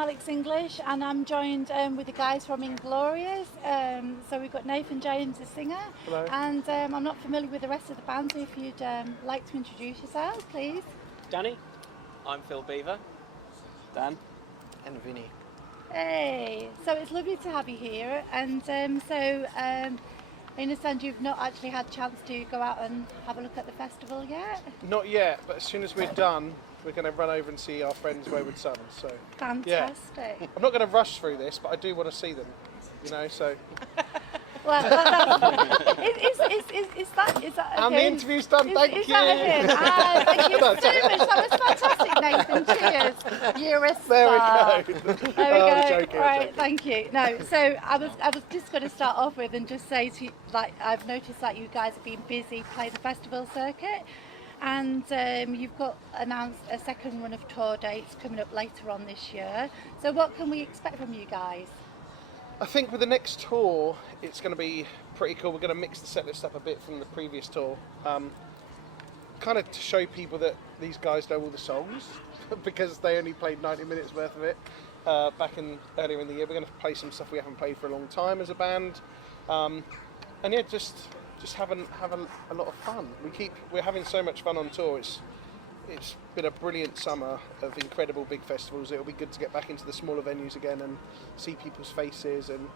Alex English, and I'm joined with the guys from Inglorious. So we've got Nathan James, the singer. Hello. And I'm not familiar with the rest of the band, so if you'd like to introduce yourselves, please. Danny. I'm Phil Beaver. Dan. And Vinny. Hey, so it's lovely to have you here. And I understand you've not actually had a chance to go out and have a look at the festival yet? Not yet, but as soon as we're done, we're going to run over and see our friends Wayward Sons. So Fantastic. yeah. I'm not going to rush through this, but I do want to see them. You know, so. Well, is that okay? And the interview's done, thank you. Is that him? Thank you so much. That was fantastic, Nathan. Cheers. You're a star. There we go. There we I'm go. joking, I'm Right, joking. thank you. No, so I was just going to start off with and just say to you, like, I've noticed that you guys have been busy playing the festival circuit, and you've got announced a second run of tour dates coming up later on this year. So what can we expect from you guys? I think with the next tour, it's going to be pretty cool. We're going to mix the set list up a bit from the previous tour. Kind of to show people that these guys know all the songs because they only played 90 minutes worth of it earlier in the year. We're going to play some stuff we haven't played for a long time as a band. And yeah, just have a lot of fun. We're having so much fun on tour. It's been a brilliant summer of incredible big festivals. It'll be good to get back into the smaller venues again and see people's faces and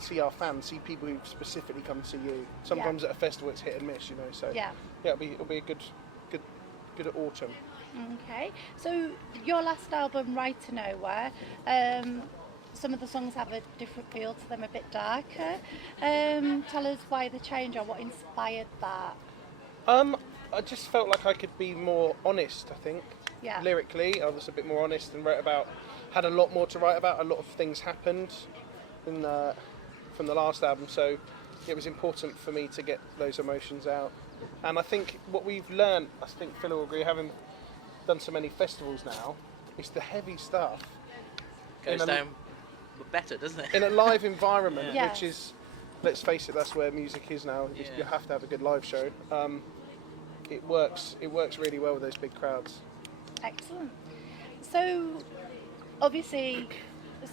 see our fans, see people who specifically come to see you. Sometimes at a festival it's hit and miss, you know. So yeah, it'll be a good autumn. Okay, so your last album, Ride to Nowhere, some of the songs have a different feel to them, a bit darker. Tell us why the change or what inspired that. I just felt like I could be more honest, I think. Yeah. Lyrically, I was a bit more honest and had a lot more to write about. A lot of things happened from the last album, so it was important for me to get those emotions out. And I think what we've learned, I think Phil will agree, having done so many festivals now, is the heavy stuff Goes down better, doesn't it? in a live environment, Yeah. which is, let's face it, that's where music is now. Yeah. You have to have a good live show. It works really well with those big crowds. Excellent. So, obviously,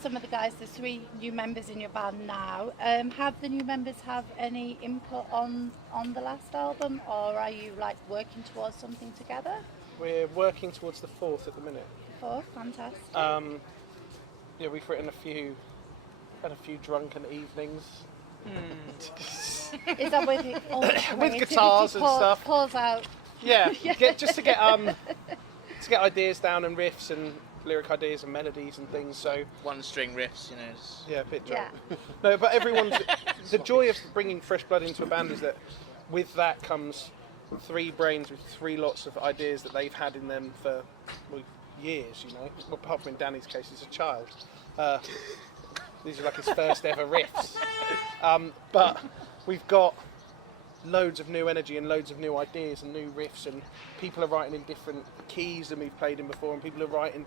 some of the guys, there's 3 new members in your band now. Have the new members have any input on the last album, or are you like working towards something together? We're working towards the 4th at the minute. 4, fantastic. Yeah, we've written had a few drunken evenings. Is that with it? Oh, With guitars and stuff. Pause out. Yeah, just to get ideas down and riffs and lyric ideas and melodies and things. So One string riffs, you know. yeah, a bit drunk. Yeah. No, but the joy of bringing fresh blood into a band is that with that comes 3 brains with 3 lots of ideas that they've had in them for years. You know, well, apart from in Danny's case, he's a child. These are like his first ever riffs. But we've got loads of new energy and loads of new ideas and new riffs, and people are writing in different keys than we've played in before, and people are writing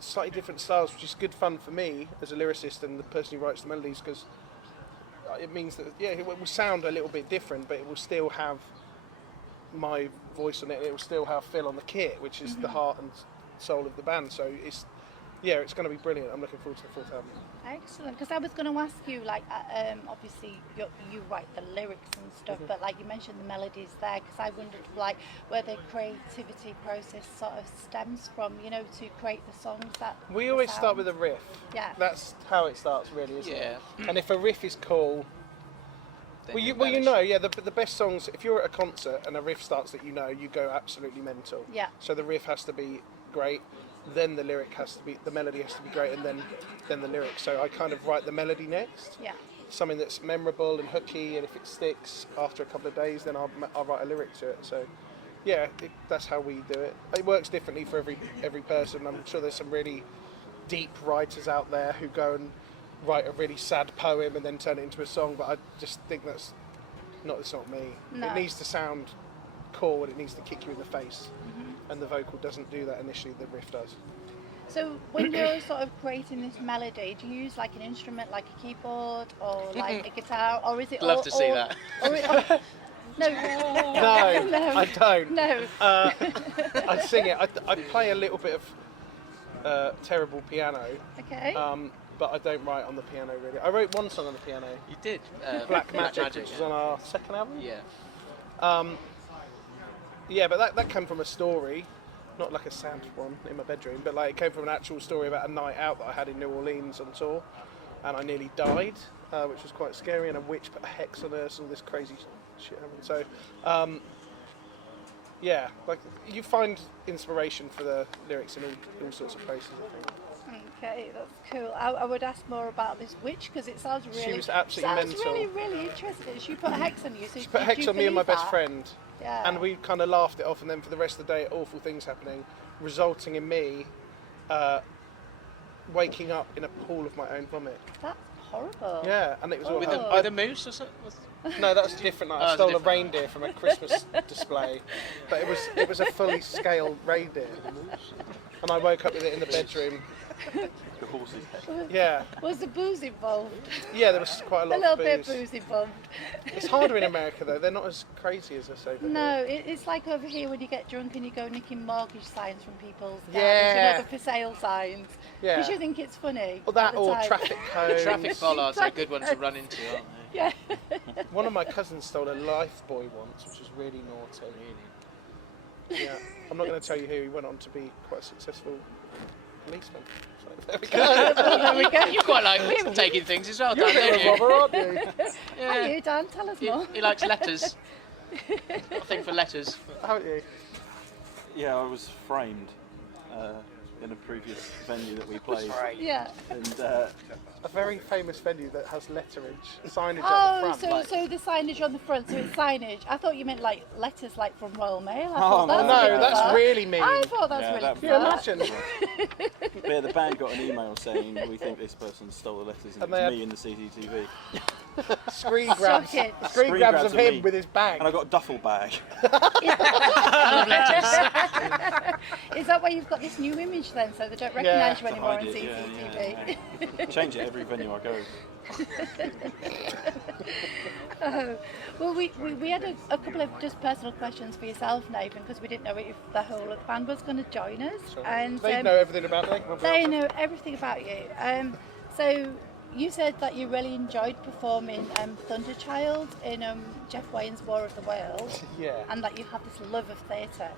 slightly different styles, which is good fun for me as a lyricist and the person who writes the melodies, because it means that it will sound a little bit different, but it will still have my voice on it, and it will still have Phil on the kit, which is the heart and soul of the band. So it's going to be brilliant. I'm looking forward to the 4th album. Excellent, because I was going to ask you, like, obviously you write the lyrics and stuff, but like you mentioned the melodies there, because I wondered, like, where the creativity process sort of stems from, you know, to create the songs that. We always start with a riff. Yeah. That's how it starts, really, isn't it? Yeah. And if a riff is cool, Then you embellish. know, the best songs. If you're at a concert and a riff starts that you know, you go absolutely mental. Yeah. So the riff has to be great. Then the melody has to be great, and then the lyrics. So I kind of write the melody next. Yeah. Something that's memorable and hooky, and if it sticks after a couple of days, then I'll write a lyric to it. So, yeah, that's how we do it. It works differently for every person. I'm sure there's some really deep writers out there who go and write a really sad poem and then turn it into a song, but I just think it's not me. No. It needs to sound cool and it needs to kick you in the face. And the vocal doesn't do that initially, the riff does. So when you're sort of creating this melody, do you use like an instrument, like a keyboard or like a guitar, or is it Love to see that. No. No, I don't. No. I sing it. I play a little bit of terrible piano. Okay. But I don't write on the piano really. I wrote one song on the piano, You did. Black Magic, which was yeah. on our second album. Yeah. Yeah, but that came from a story, not like a sad one in my bedroom, but like it came from an actual story about a night out that I had in New Orleans on tour, and I nearly died, which was quite scary, and a witch put a hex on us, all this crazy shit happened. So, yeah, like you find inspiration for the lyrics in all sorts of places, I think. Okay, that's cool. I would ask more about this witch because it sounds really. She was absolutely mental. Really interesting. She put a hex on you. So She put a hex on me and my best friend. Yeah. And we kind of laughed it off, and then for the rest of the day, awful things happening, resulting in me waking up in a pool of my own vomit. That's horrible. Yeah, and it was all With her. the moose or something? No, that was a different night. Oh, I it was a stole a different night. reindeer from a Christmas display, but it was a fully scaled reindeer, and I woke up with it in the bedroom. The horse's head. Yeah, Was the booze involved? yeah, there was quite a A lot little of bit of booze. booze involved. It's harder in America though; they're not as crazy as us over here. No, it's like over here when you get drunk and you go nicking mortgage signs from people's gardens, Yeah. you know, the for sale signs. Yeah. Because you think it's funny. Or that, at the or time. traffic cones. Traffic bollards are a good one to run into, aren't they? Yeah. One of my cousins stole a life buoy once, which was really naughty. Yeah, I'm not going to tell you who. He went on to be quite a successful policeman. So there we go. There we go. You quite like taking things as well, You're a Dan, bit don't of a you? robber, aren't you? Are you, Dan? Tell us more. He likes letters. Got a thing for letters. Haven't you? Yeah, I was framed in a previous venue that we played. Yeah. And A very famous venue that has letterage, signage Oh, at the front. so the signage on the front, so it's signage. I thought you meant like letters like from Royal Mail. I Oh, thought no, that's no, a bit that's bizarre. really mean. I thought that's Yeah, really that- Can you bizarre. imagine? but yeah, the band got an email saying we think this person stole the letters, and And it they was had- me in the CCTV. Screen grabs, Shocking. screen grabs of him me. with his bag. And I got a duffel bag. Is that why you've got this new image then, so they don't recognise you To anymore hide on it, CCTV? yeah. Change it every venue I go. Oh, well, we had a couple of just personal questions for yourself, Nathan, because we didn't know if the whole of the band was going to join us. And They know everything about me. they know everything about you. So you said that you really enjoyed performing Thunderchild in Jeff Wayne's War of the Worlds, Yeah. and that you have this love of theatre.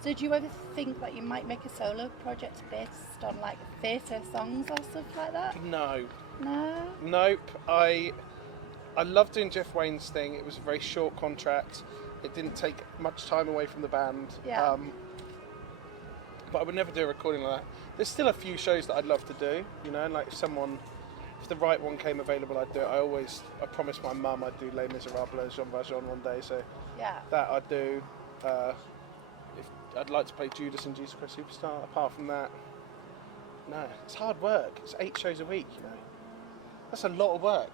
So do you ever think that you might make a solo project based on like theatre songs or stuff like that? No. No? Nope. I loved doing Jeff Wayne's thing. It was a very short contract. It didn't take much time away from the band. Yeah. But I would never do a recording like that. There's still a few shows that I'd love to do, you know, and like if the right one came available, I'd do it. I promised my mum I'd do Les Miserables, Jean Valjean one day, so Yeah. that I'd do. If I'd like to play Judas and Jesus Christ Superstar. Apart from that, no, it's hard work. It's 8 shows a week, you know. That's a lot of work.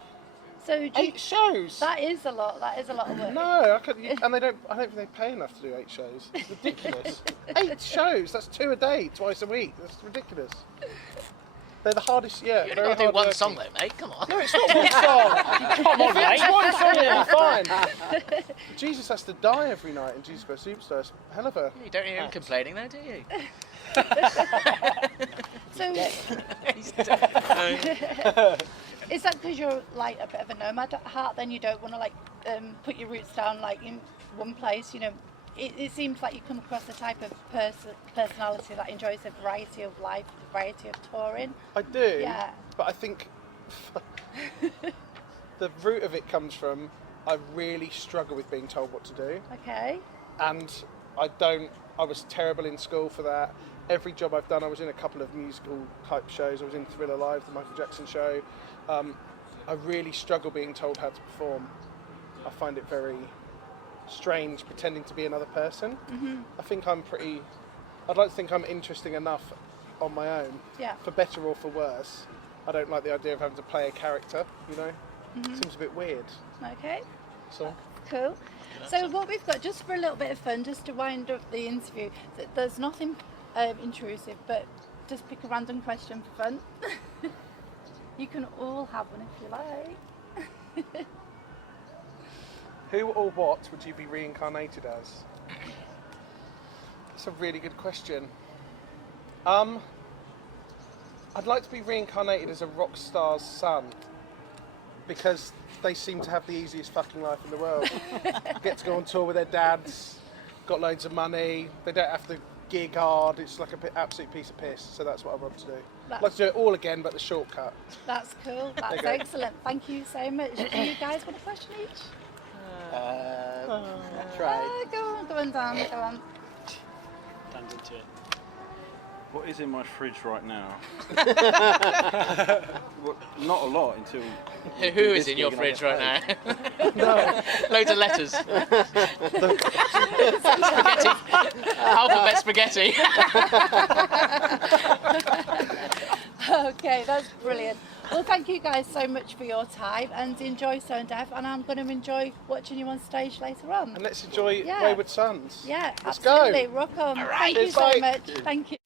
So do you, 8 shows. that is a lot. That is a lot of work. No, I couldn't. And I don't think they pay enough to do 8 shows. It's ridiculous. 8 shows. That's 2 a day, twice a week. That's ridiculous. They're the hardest. Yeah, You've very got to do hard one working. song though, mate. Come on. No, it's not one song. Come on, mate. It's one song, it'll be fine. Jesus has to die every night in Jesus Christ Superstar. It's a hell of a. You don't hear him act. complaining though, do you? So He's dead. is that because you're like a bit of a nomad at heart? Then you don't want to like put your roots down like in one place. You know, it seems like you come across the type of personality that enjoys a variety of life, a variety of touring. I do. Yeah. But I think the root of it comes from I really struggle with being told what to do. Okay. And I was terrible in school for that. Every job I've done, I was in a couple of musical type shows. I was in Thriller Live, the Michael Jackson show. I really struggle being told how to perform. I find it very strange pretending to be another person. Mm-hmm. I think I'd like to think I'm interesting enough on my own, Yeah. for better or for worse. I don't like the idea of having to play a character, you know? Mm-hmm. Seems a bit weird. Okay. So Cool. So what we've got, just for a little bit of fun, just to wind up the interview, there's nothing intrusive, but just pick a random question for fun. You can all have one if you like. who or what would you be reincarnated as? That's a really good question. I'd like to be reincarnated as a rock star's son, because they seem to have the easiest fucking life in the world. Get to go on tour with their dads, got loads of money, they don't have to gig hard, it's like an absolute piece of piss, so that's what I want to do. I'd like to do it all again, but the shortcut. That's cool, that's excellent. Thank you so much. Do you guys want a question each? Try. Go on, Dan, go on. Dan's into it. What is in my fridge right now? Well, not a lot until. Who is in your fridge right now? No. Loads of letters. Spaghetti. Alphabet spaghetti. Okay, that's brilliant. Well, thank you guys so much for your time, and enjoy Stonedeaf, and I'm going to enjoy watching you on stage later on. And let's enjoy Yeah. Wayward Sons. Yeah, Let's absolutely. go. Rock on. All right. Thank you so Bye. much. Thank you.